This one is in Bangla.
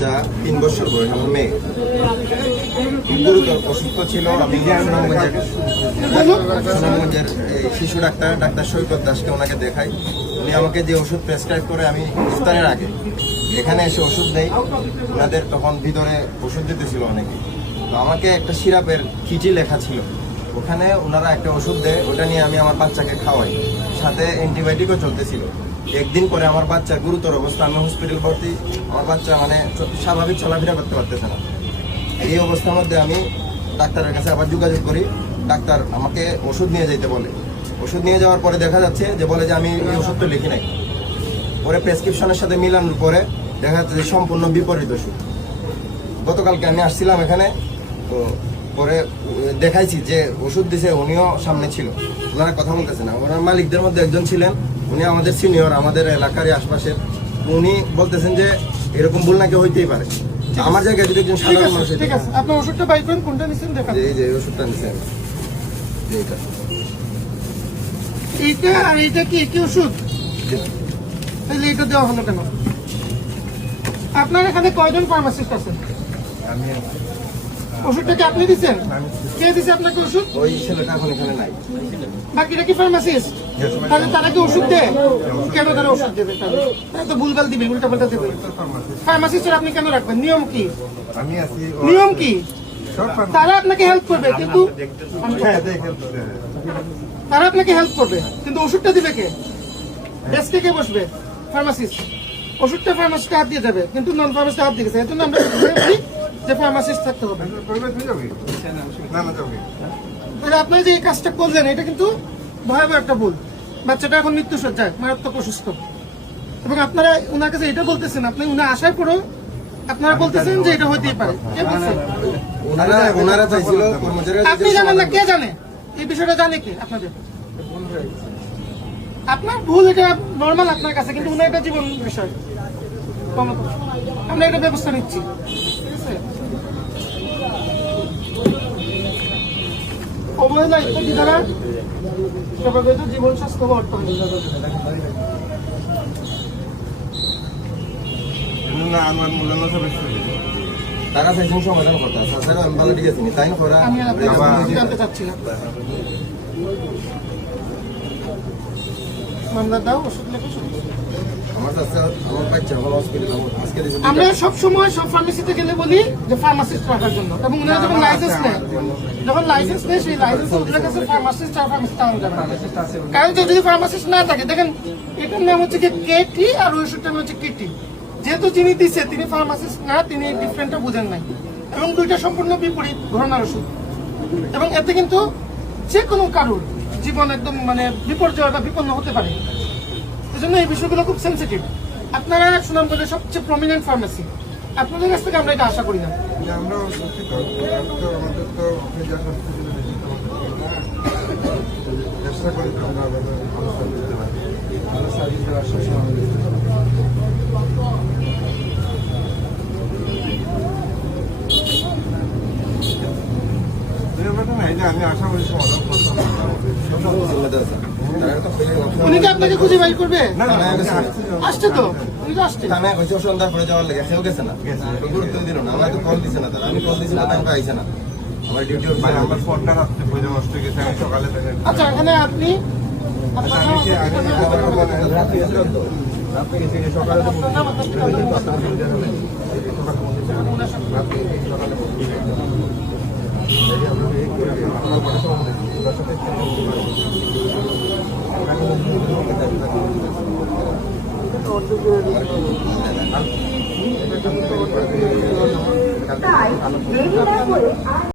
বাচ্চা 3 বছর বয়স, আমার মেয়ে গুরুতর অসুস্থ ছিল। আমি সুনামগঞ্জের শিশু ডাক্তার সৈকত দাসকে ওনাকে দেখাই। উনি আমাকে যে ওষুধ প্রেসক্রাইব করে, আমি ইফতারের আগে এখানে এসে ওষুধ নেই। ওনাদের তখন ভিতরে ওষুধ দিতেছিল অনেকে। তো আমাকে একটা সিরাপের চিঠি লেখা ছিল, ওখানে ওনারা একটা ওষুধ দেয়, ওটা নিয়ে আমি আমার বাচ্চাকে খাওয়াই, সাথে অ্যান্টিবায়োটিকও চলতেছিল। একদিন পরে আমার বাচ্চা গুরুতর অবস্থা, আমি হসপিটাল ভর্তি। আমার বাচ্চা মানে স্বাভাবিক চলাফেরা করতে পারতেছে না। এই অবস্থার মধ্যে আমি ডাক্তারের কাছে আবার যোগাযোগ করি। ডাক্তার আমাকে ওষুধ নিয়ে যেতে বলে। ওষুধ নিয়ে যাওয়ার পরে দেখা যাচ্ছে যে বলে যে আমি এই ওষুধ তো লিখি নাই। পরে প্রেসক্রিপশনের সাথে মিলানোর পরে দেখা যাচ্ছে যে সম্পূর্ণ বিপরীত ওষুধ। গতকালকে আমি আসছিলাম এখানে, তো পরে দেখাইছি যে ওষুধ দিছে, উনিও সামনে ছিল, ওনারা কথা বলতেছে না। ওনার মালিকদের মধ্যে একজন ছিলেন, উনি আমাদের সিনিয়র, আমাদের এলাকারই আশপাশের। উনি বলতেছেন যে এরকম ভুল নাকি হইতেই পারে। আমার জায়গায় যদি একজন সাধারণ মানুষ, ঠিক আছে, আপনার ওষুধটা বাই করেন, কোনটা নিছেন দেখান। এই যে ওষুধটা নিছেন, এইটা এইটা আর এইটা কি একই ওষুধ? তাহলে এটা দেওয়া হলো কেন? আপনার এখানে কয়জন ফার্মাসিস্ট আছেন? ওষুধটা কি আপনি দিচ্ছেন? কে দিছে আপনাকে ওষুধ? ওই ছেলেটা এখন এখানে নাই। বাকিটা কি ফার্মাসিস্ট? তাহলে তারা কি ওষুধ দেয়? কেন তারা ওষুধ দেবে? তারা তো ভুলভাল দিবে, উল্টা পাল্টা দেবে। ফার্মাসিস্টের আপনি কেন রাখবেন? নিয়ম কি? নিয়ম কি? তারা আপনাকে হেল্প করবে, কিন্তু তারা আপনাকে হেল্প করবে, কিন্তু ওষুধটা দিবে কে? ডেস্কে কে বসবে? ফার্মাসিস্ট। ওষুধটা ফার্মাসিস্টে হাত দিয়ে যাবে, কিন্তু নন ফার্মাসিস্টে হাত দিয়েছে। এর জন্য আমরা বলি যে ফার্মাসিস্ট থাকতে হবে। তাহলে আপনারা যে এই কাজটা করলেন, এটা কিন্তু ভয়াবহ একটা ভুল। বাচ্চাটা এখন মৃত্যুসজ্জায়, মারাত্মক অসুস্থ, এবং আপনারা ওনার কাছে এটা বলতেছেন, আপনি উনি আসার পরেও আপনারা বলতেছেন যে এটা হইতেই পারে। কে বলছে? ওনারা চাইছিল কর্মচারীরা। আপনি জানেন না, কে জানে এই বিষয়টা? জানে কি আপনাদের? আপনার ভুল, এটা নর্মাল আপনার কাছে, কিন্তু উনার এটা জীবন বিষয়। আমরা এটা ব্যবস্থা নিচ্ছি, ঠিক আছে? অবহেলা ইত্যাদি দ্বারা জীবন স্বাস্থ্য বর্তমান তারা চাইছেন সমাধান করতে, তাছাড়া আমি ভালো ঠিক আছে তাই না করা। আমি জানতে চাচ্ছিলাম, মামলা দাও, ওষুধ লেখো। আমরা সবসময় সব ফার্মেসিতে গেলে বলি যে ফার্মাসিস্ট রাখার জন্য, এবং উনারা যখন লাইসেন্স নেয় সেই লাইসেন্স ওদের কাছে ফার্মাসিস্ট আর ফার্মাসিস্ট আনতে যাবে। কারণ যদি ফার্মাসিস্ট না থাকে, দেখেন এটার নাম হচ্ছে কেটি আর ওষুধটার নাম হচ্ছে কিটি। যেহেতু যিনি দিচ্ছে তিনি ফার্মাসিস্ট না, তিনি ডিফারেন্টটা বুঝেন নাই, এবং দুইটা সম্পূর্ণ বিপরীত ঘটনার ওষুধ। এবং এতে কিন্তু যে কোনো কারোর জীবন একদম মানে বিপর্যয় বা বিপন্ন হতে পারে। এজন্য এই বিষয়গুলো খুব সেন্সিটিভ। আপনারা সুনামগঞ্জের সবচেয়ে প্রমিনেন্ট ফার্মেসি, আপনাদের কাছ থেকে আমরা এটা আশা করি না। আমি আশা করি উনি কি আপনাকে খুঁজে বাইর করবে? আসছে তো, উনি তো আসছে। থানায় হয়েছে সন্ধ্যার পরে যাওয়ার লেগে, সেও গেছে না, গুরুত্ব দিল না। আমরা তো কল দিছে না, তারা আমি কল দিছি না, তারা আইছে না। আমার ডিউটি আমার ফোনটা রাখতে নষ্ট হয়ে গেছে, আমি সকালে আচ্ছা, এখানে আপনি তাই দেরি না করে